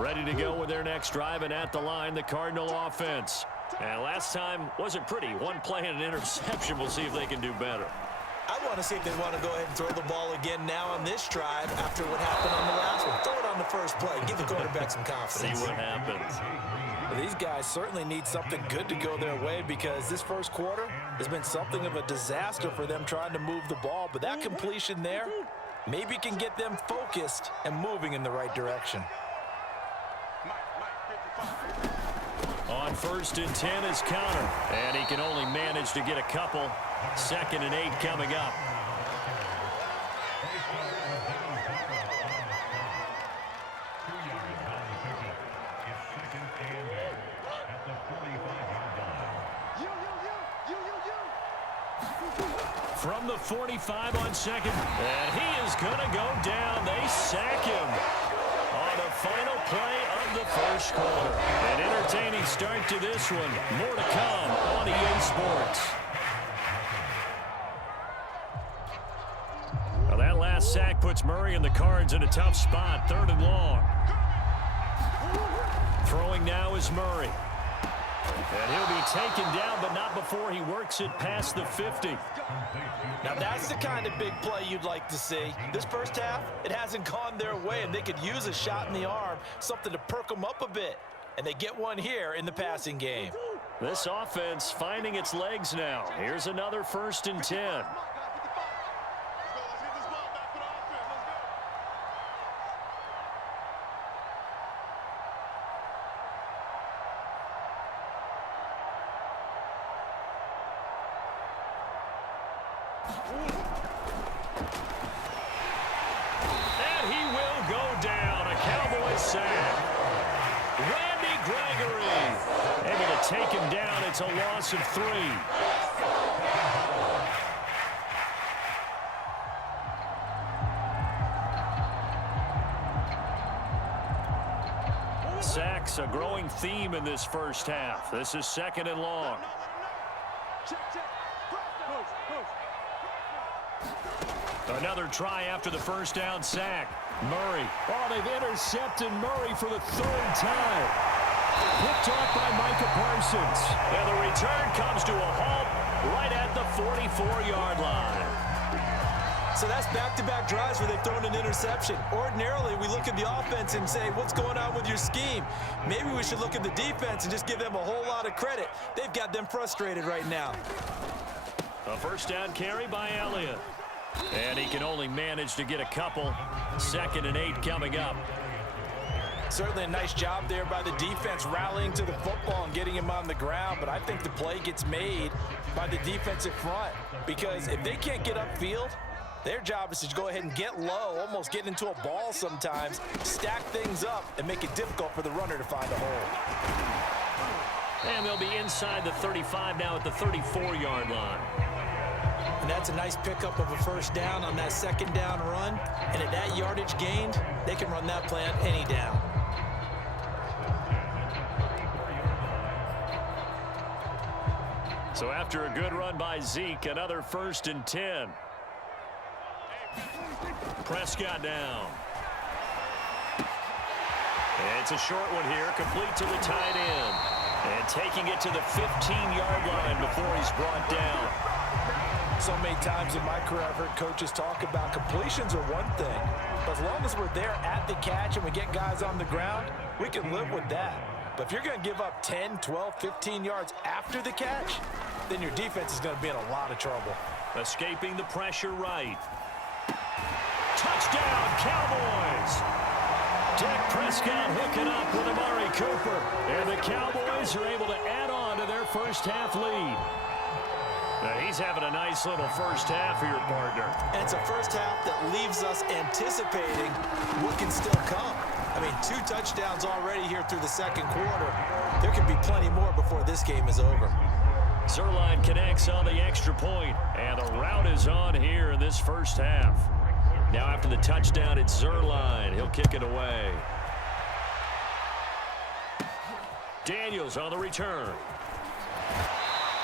Ready to go with their next drive, and at the line, the Cardinal offense. And last time wasn't pretty. One play and an interception. We'll see if they can do better. I want to see if they want to go ahead and throw the ball again now on this drive after what happened on the last one. Throw it on the first play. Give the quarterback some confidence. See what happens. Well, these guys certainly need something good to go their way because this first quarter has been something of a disaster for them trying to move the ball. But that completion there maybe can get them focused and moving in the right direction. On 1st and 10 is Connor, and he can only manage to get a couple. 2nd and 8 coming up. From the 45 on 2nd, and he is going to go down. They sack him on the final play of the first quarter. An entertaining start to this one. More to come on EA Sports. Well, that last sack puts Murray and the Cards in a tough spot. 3rd and long. Throwing now is Murray. And he'll be taken down, but not before he works it past the 50. Now that's the kind of big play you'd like to see. This first half, it hasn't gone their way, and they could use a shot in the arm, something to perk them up a bit. And they get one here in the passing game. This offense finding its legs now. Here's another 1st and 10. And he will go down. A Cowboys sack. Randy Gregory able to take him down. It's a loss of 3. Sacks a growing theme in this first half. This is 2nd and long. Another try after the first down sack. Murray. Oh, they've intercepted Murray for the 3rd time. Picked off by Micah Parsons. And the return comes to a halt right at the 44-yard line. So that's back-to-back drives where they've thrown an interception. Ordinarily, we look at the offense and say, what's going on with your scheme? Maybe we should look at the defense and just give them a whole lot of credit. They've got them frustrated right now. A first down carry by Elliott. And he can only manage to get a couple. 2nd and 8 coming up. Certainly a nice job there by the defense rallying to the football and getting him on the ground. But I think the play gets made by the defensive front. Because if they can't get upfield, their job is to go ahead and get low, almost get into a ball sometimes, stack things up, and make it difficult for the runner to find a hole. And they'll be inside the 35 now at the 34-yard line. And that's a nice pickup of a first down on that 2nd down run. And at that yardage gained, they can run that play on any down. So after a good run by Zeke, another 1st and 10. Prescott down. It's a short one here, complete to the tight end. And taking it to the 15-yard line before he's brought down. So many times in my career I've heard coaches talk about completions are one thing. But as long as we're there at the catch and we get guys on the ground, we can live with that. But if you're going to give up 10, 12, 15 yards after the catch, then your defense is going to be in a lot of trouble. Escaping the pressure right. Touchdown, Cowboys! Dak Prescott hooking up with Amari Cooper. And the Cowboys are able to add on to their first half lead. Now he's having a nice little first half for your partner. And it's a first half that leaves us anticipating what can still come. I mean, 2 touchdowns already here through the 2nd quarter. There could be plenty more before this game is over. Zerline connects on the extra point, and the route is on here in this first half. Now after the touchdown, it's Zerline. He'll kick it away. Daniels on the return.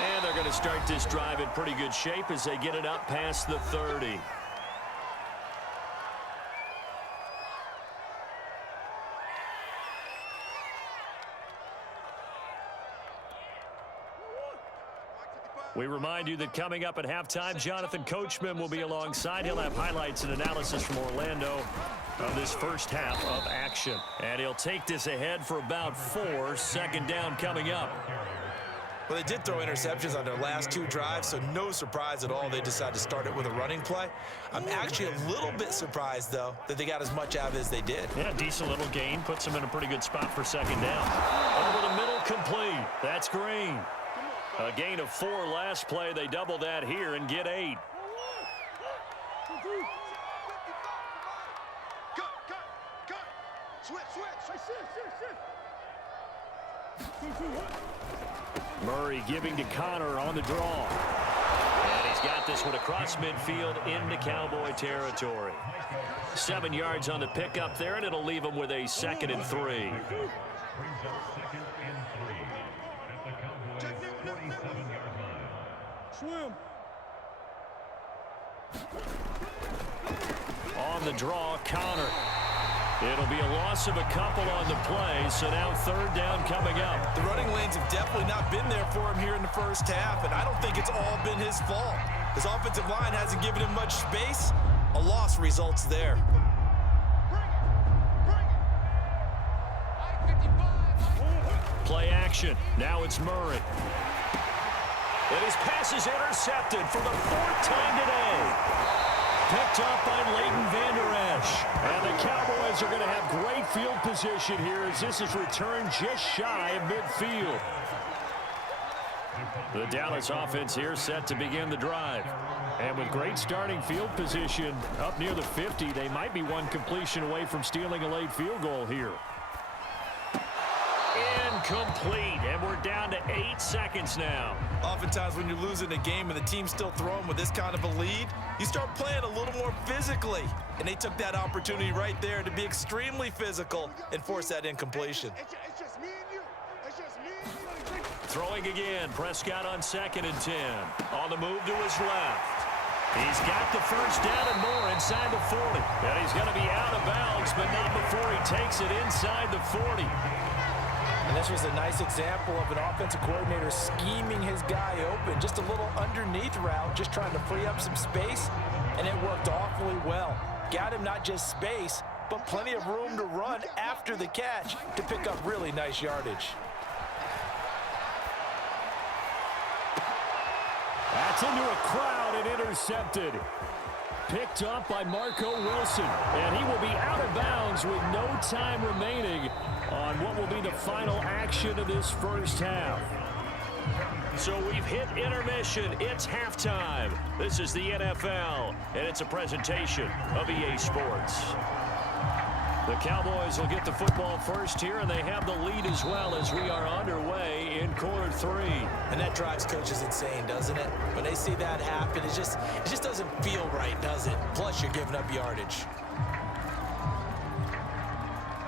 And they're going to start this drive in pretty good shape as they get it up past the 30. We remind you that coming up at halftime, Jonathan Coachman will be alongside. He'll have highlights and analysis from Orlando of this first half of action. And he'll take this ahead for about 4. Second down coming up. Well, they did throw interceptions on their last 2 drives, so no surprise at all they decided to start it with a running play. I'm actually a little bit surprised, though, that they got as much out of it as they did. Yeah, decent little gain. Puts them in a pretty good spot for second down. Over the middle, complete. That's Green. A gain of 4 last play. They double that here and get 8. Murray giving to Connor on the draw. And he's got this one across midfield into Cowboy territory. 7 yards on the pickup there, and it'll leave him with a 2nd and 3. On the draw, Connor. It'll be a loss of a couple on the play, so now 3rd down coming up. The running lanes have definitely not been there for him here in the first half, and I don't think it's all been his fault. His offensive line hasn't given him much space. A loss results there. Play action. Now it's Murray. And his pass is intercepted for the 4th time today. Picked up by Leighton Vander Esch. And the Cowboys are going to have great field position here as this is returned just shy of midfield. The Dallas offense here set to begin the drive. And with great starting field position up near the 50, they might be one completion away from stealing a late field goal here. Incomplete, and we're down to 8 seconds now. Oftentimes when you're losing a game and the team's still throwing with this kind of a lead, you start playing a little more physically. And they took that opportunity right there to be extremely physical and force that incompletion. It's just me and you. It's just me and you. Throwing again, Prescott on 2nd and 10. On the move to his left. He's got the first down and more inside the 40. And he's going to be out of bounds, but not before he takes it inside the 40. And this was a nice example of an offensive coordinator scheming his guy open. Just a little underneath route, just trying to free up some space, and it worked awfully well. Got him not just space, but plenty of room to run after the catch to pick up really nice yardage. That's into a crowd and intercepted. Picked up by Marco Wilson, and he will be out of bounds with no time remaining on what will be the final action of this first half. So we've hit intermission. It's halftime. This is the NFL, and it's a presentation of EA Sports. The Cowboys will get the football first here, and they have the lead as well as we are underway in quarter 3. And that drives coaches insane, doesn't it? When they see that happen, it just doesn't feel right, does it? Plus, you're giving up yardage.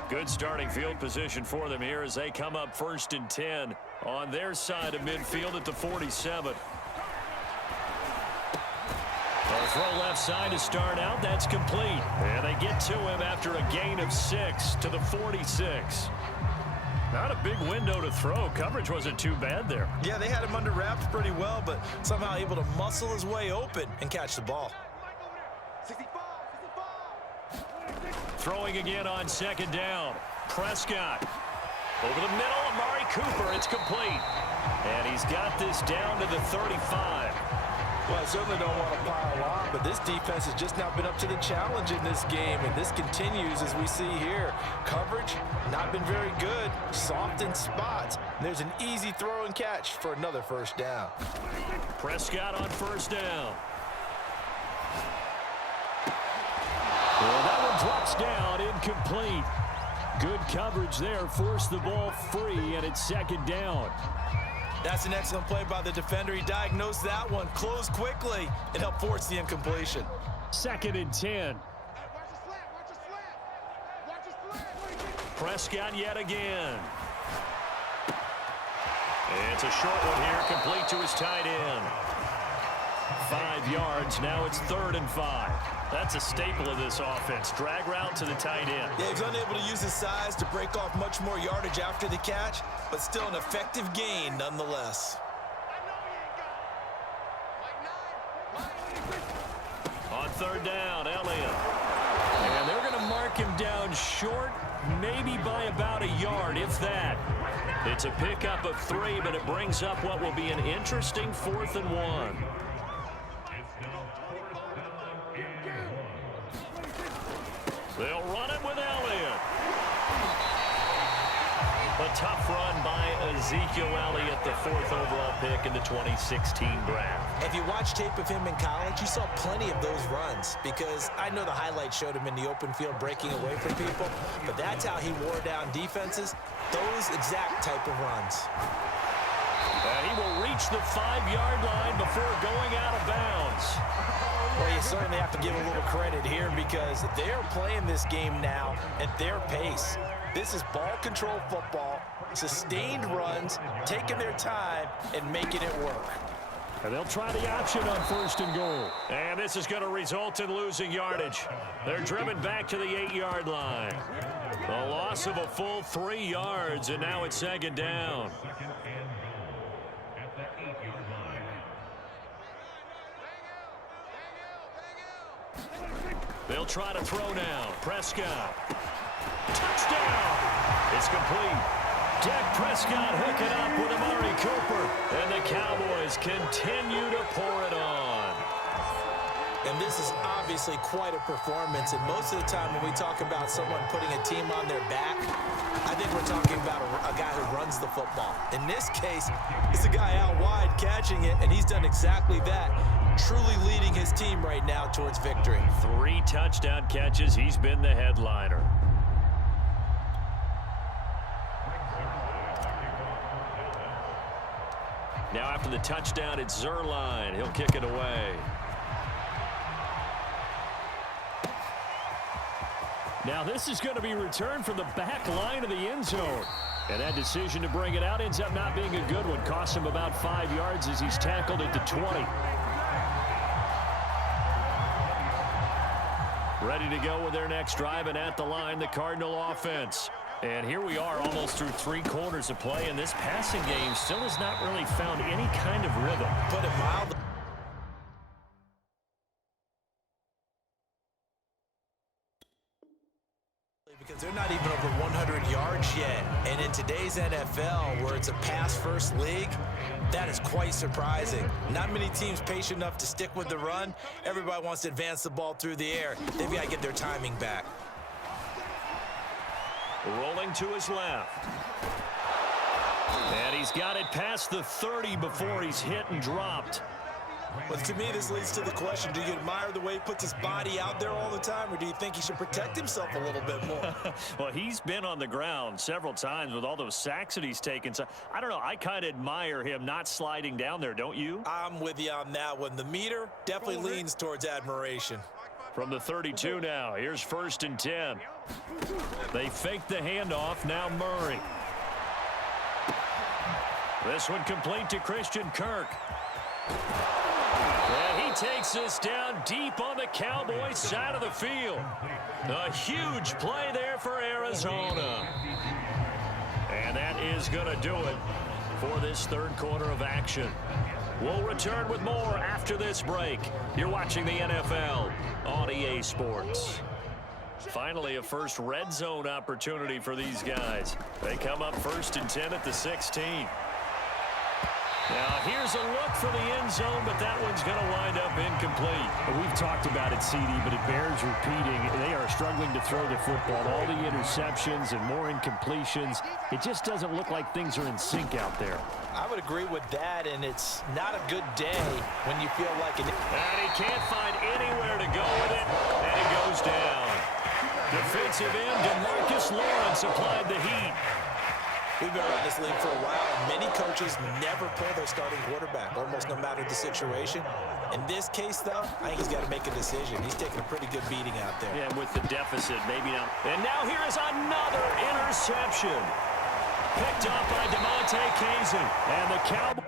Good starting field position for them here as they come up 1st and 10 on their side of midfield at the 47. They'll throw left side to start out. That's complete. And they get to him after a gain of 6 to the 46. Not a big window to throw. Coverage wasn't too bad there. Yeah, they had him under wraps pretty well, but somehow able to muscle his way open and catch the ball. Throwing again on 2nd down. Prescott. Over the middle, Amari Cooper. It's complete. And he's got this down to the 35. Well, I certainly don't want to pile on, but this defense has just not been up to the challenge in this game, and this continues as we see here. Coverage, not been very good, soft in spots. And there's an easy throw and catch for another first down. Prescott on 1st down. Well, that one drops down, incomplete. Good coverage there, forced the ball free, and it's 2nd down. That's an excellent play by the defender. He diagnosed that one, closed quickly, and helped force the incompletion. 2nd and 10. Prescott yet again. It's a short one here, complete to his tight end. 5 yards, now it's 3rd and 5. That's a staple of this offense. Drag route to the tight end. Yeah, he's unable to use his size to break off much more yardage after the catch, but still an effective gain nonetheless. third down. Elliott. And they're going to mark him down short, maybe by about a yard, if that. It's a pickup of 3, but it brings up what will be an interesting 4th and 1. They'll run it with Elliott. A tough run by Ezekiel Elliott, the 4th overall pick in the 2016 draft. If you watch tape of him in college, you saw plenty of those runs, because I know the highlights showed him in the open field breaking away from people, but that's how he wore down defenses, those exact type of runs. And he will reach the 5-yard line before going out of bounds. Well, you certainly have to give a little credit here, because they're playing this game now at their pace. This is ball control football, sustained runs, taking their time, and making it work. And they'll try the option on 1st and goal. And this is going to result in losing yardage. They're driven back to the 8-yard line. A loss of a full 3 yards, and now it's 2nd down. They'll try to throw now. Prescott. Touchdown! It's complete. Dak Prescott hooking up with Amari Cooper. And the Cowboys continue to pour it on. And this is obviously quite a performance. And most of the time when we talk about someone putting a team on their back, I think we're talking about a guy who runs the football. In this case, it's a guy out wide catching it, and he's done exactly that. Truly leading his team right now towards victory. 3 touchdown catches. He's been the headliner. Now after the touchdown, it's Zerline. He'll kick it away. Now this is going to be returned from the back line of the end zone. And that decision to bring it out ends up not being a good one. Cost him about 5 yards as he's tackled at the 20. Ready to go with their next drive, and at the line, the Cardinal offense. And here we are almost through 3 quarters of play, and this passing game still has not really found any kind of rhythm. Put it mildly. Because they're not even over 100 yards yet. And in today's NFL, where it's a pass-first league, that is quite surprising. Not many teams patient enough to stick with the run. Everybody wants to advance the ball through the air. They've got to get their timing back. Rolling to his left. And he's got it past the 30 before he's hit and dropped. Well, to me, this leads to the question, do you admire the way he puts his body out there all the time, or do you think he should protect himself a little bit more? Well, he's been on the ground several times with all those sacks that he's taken. So, I don't know. I kind of admire him not sliding down there, don't you? I'm with you on that one. The meter definitely leans towards admiration. From the 32 now, here's 1st and 10. They fake the handoff, now Murray. This one complete to Christian Kirk. And he takes us down deep on the Cowboys side of the field. A huge play there for Arizona. And that is going to do it for this 3rd quarter of action. We'll return with more after this break. You're watching the NFL on EA Sports. Finally, a first red zone opportunity for these guys. They come up 1st and 10 at the 16. Now, here's a look for the end zone, but that one's going to wind up incomplete. We've talked about it, CD, but it bears repeating. They are struggling to throw the football. All the interceptions and more incompletions. It just doesn't look like things are in sync out there. I would agree with that, and it's not a good day when you feel like it. And he can't find anywhere to go with it, and it goes down. Defensive end DeMarcus Lawrence applied the heat. We've been around this league for a while, and many coaches never pull their starting quarterback, almost no matter the situation. In this case, though, I think he's got to make a decision. He's taking a pretty good beating out there. Yeah, with the deficit, maybe not. And now here is another interception. Picked up by DeMonte Kazin. And the Cowboys.